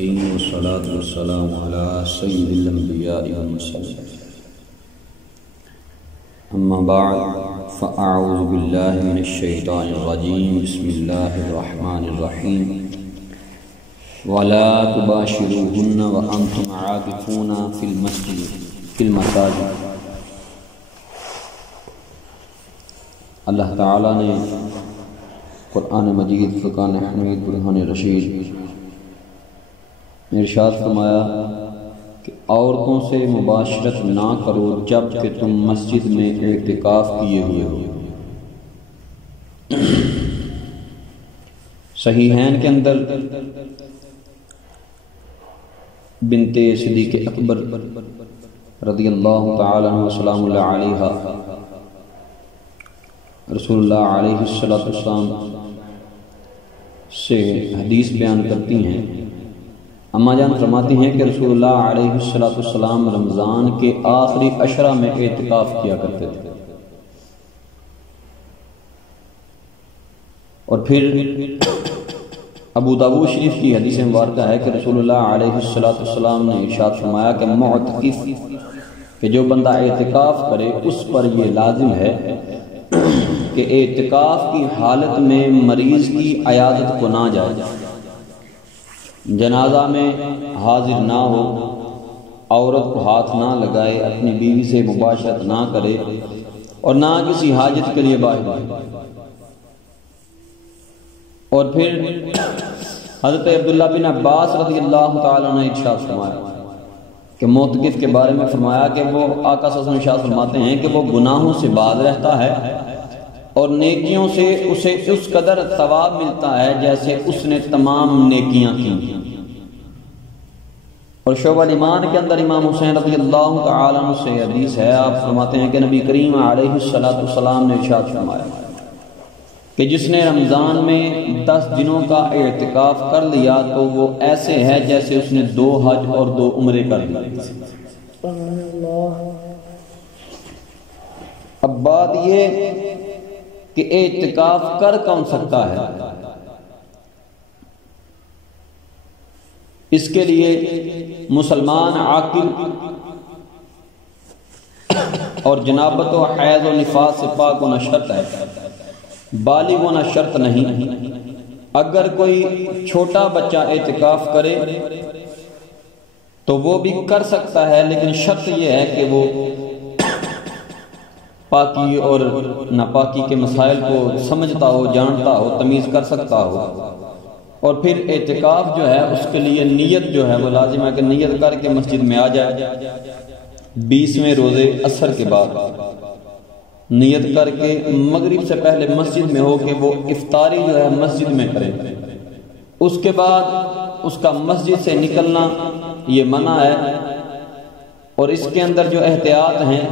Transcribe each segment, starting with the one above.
الحكيم والصلاة والسلام على سيد الأنبياء والمرسلين أما بعد فأعوذ بالله من الشيطان الرجيم بسم الله الرحمن الرحيم ولا تباشروهن وأنتم عاكفون في المساجد. اللہ تعالیٰ نے قرآن مجید فرقان حمید برہان رشید میں ارشاد فرمایا کہ عورتوں سے مباشرت نہ کرو جب کہ تم مسجد میں اعتکاف کیے ہوئے ہو. صحیحین کے اندر بنت صدیق اکبر رضی اللہ تعالی عنہ سلام اللہ علیہ رسول اللہ علیہ السلام سے حدیث بیان کرتی ہیں. اما جان فرماتی ہیں کہ رسول اللہ علیہ السلام رمضان کے آخری عشرہ میں اعتکاف کیا کرتے تھے، اور پھر ابو داؤد شریف کی حدیث مبارکہ ہے کہ رسول اللہ علیہ السلام نے ارشاد فرمایا کہ معتکف کہ جو بندہ اعتکاف کرے اس پر یہ لازم ہے کہ اعتکاف کی حالت میں مریض کی عیادت کو نہ جائے، جنازہ میں حاضر نہ ہو، عورت کو ہاتھ نہ لگائے، اپنی بیوی سے مباشرت نہ کرے اور نہ کسی حاجت کے لیے باہر ہو. اور پھر حضرت عبداللہ بن عباس رضی اللہ تعالیٰ عنہ نے ارشاد فرمایا کہ معتکف کے بارے میں فرمایا کہ وہ آقا صلی اللہ علیہ وسلم ارشاد فرماتے ہیں کہ وہ گناہوں سے باز رہتا ہے اور نیکیوں سے اسے اس قدر ثواب ملتا ہے جیسے اس نے تمام نیکیاں کی. اور شعبہ ایمان کے اندر امام حسین رضی اللہ تعالی عنہ سے حدیث ہے، آپ فرماتے ہیں کہ نبی کریم علیہ السلام نے ارشاد فرمایا کہ جس نے رمضان میں 10 دنوں کا اعتکاف کر لیا تو وہ ایسے ہے جیسے اس نے 2 حج اور 2 عمرے کر لیے. اب بات یہ کہ اعتکاف کر کون سکتا ہے؟ اس کے لیے مسلمان عاقل اور جنابت و حیض و نفاس سے پاک ہونا شرط ہے، بالغ ہونا شرط نہیں. اگر کوئی چھوٹا بچہ اعتکاف کرے تو وہ بھی کر سکتا ہے، لیکن شرط یہ ہے کہ وہ پاکی اور ناپاکی کے مسائل کو سمجھتا ہو، جانتا ہو، تمیز کر سکتا ہو. اور پھر اعتکاف جو ہے اس کے لیے نیت جو ہے وہ لازم ہے کہ نیت کر کے مسجد میں آ جائے. 20ویں روزے عصر کے بعد نیت کر کے مغرب سے پہلے مسجد میں ہو کہ وہ افطاری جو ہے مسجد میں کرے. اس کے بعد اس کا مسجد سے نکلنا یہ منع ہے. اور اس کے اندر جو احتیاط ہیں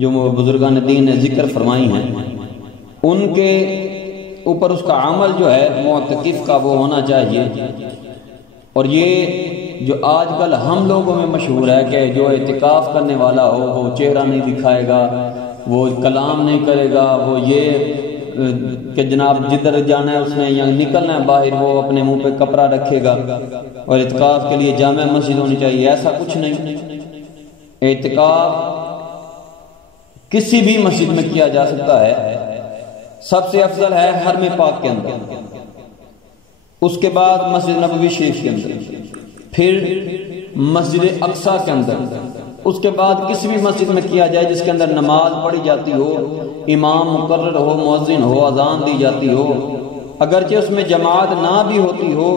جو بزرگان دین نے ذکر فرمائی ہیں ان کے اوپر اس کا عمل جو ہے معتکف کا وہ ہونا چاہیے. اور یہ جو آج کل ہم لوگوں میں مشہور ہے کہ جو اعتکاف کرنے والا ہو وہ چہرہ نہیں دکھائے گا، وہ کلام نہیں کرے گا، وہ یہ کہ جناب جدھر جانا ہے اس نے یا نکلنا ہے باہر وہ اپنے منہ پہ کپڑا رکھے گا اور اعتکاف کے لیے جامع مسجد ہونی چاہیے. ایسا کچھ نہیں. اعتکاف کسی بھی مسجد میں کیا جا سکتا ہے. سب سے افضل ہے حرم پاک کے اندر، اس کے بعد مسجد نبوی شریف کے اندر، پھر مسجد اقصی کے اندر، اس کے بعد کسی بھی مسجد میں کیا جائے جس کے اندر نماز پڑھی جاتی ہو، امام مقرر ہو، مؤذن ہو، اذان دی جاتی ہو. اگرچہ اس میں جماعت نہ بھی ہوتی ہو،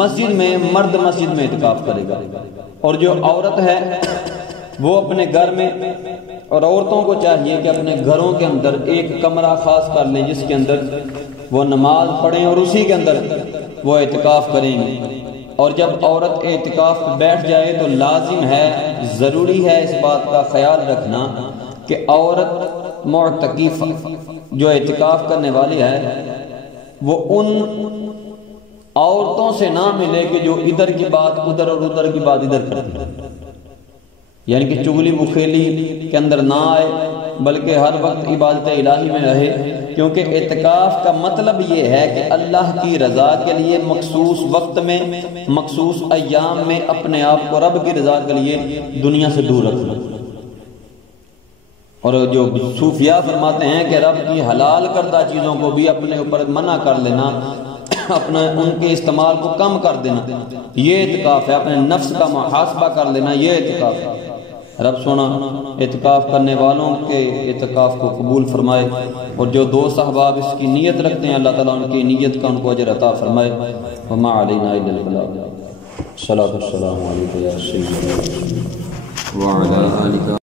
مسجد میں مرد مسجد میں اعتکاف کرے گا. اور جو عورت ہے وہ اپنے گھر میں، اور عورتوں کو چاہیے کہ اپنے گھروں کے اندر ایک کمرہ خاص کر لیں جس کے اندر وہ نماز پڑھیں اور اسی کے اندر وہ اعتکاف کریں. اور جب عورت اعتکاف بیٹھ جائے تو لازم ہے، ضروری ہے اس بات کا خیال رکھنا کہ عورت معتکف جو اعتکاف کرنے والی ہے وہ ان عورتوں سے نہ ملے کہ جو ادھر کی بات ادھر اور ادھر کی بات ادھر کرتی ہے. یعنی کہ چغلی بخیلی کے اندر نہ آئے بلکہ ہر وقت عبادت الہی میں رہے، کیونکہ اعتکاف کا مطلب یہ ہے کہ اللہ کی رضا کے لیے مخصوص وقت میں، مخصوص ایام میں اپنے آپ کو رب کی رضا کے لیے دنیا سے دور رکھنا۔ اور جو صوفیاء فرماتے ہیں کہ رب کی حلال کردہ چیزوں کو بھی اپنے اوپر منع کر لینا، اپنا ان کے استعمال کو کم کر دینا، یہ اعتکاف ہے۔ اپنے نفس کا محاسبہ کر لینا، یہ اعتکاف ہے۔ رب سونا اعتکاف کرنے والوں کے اعتکاف کو قبول فرمائے، اور جو دوست احباب اس کی نیت رکھتے ہیں اللہ تعالیٰ ان کی نیت کا ان کو اجر عطا فرمائے۔ وما علینا الا البلاغ۔ الصلاۃ والسلام علیک یا سیدنا وعلی آلک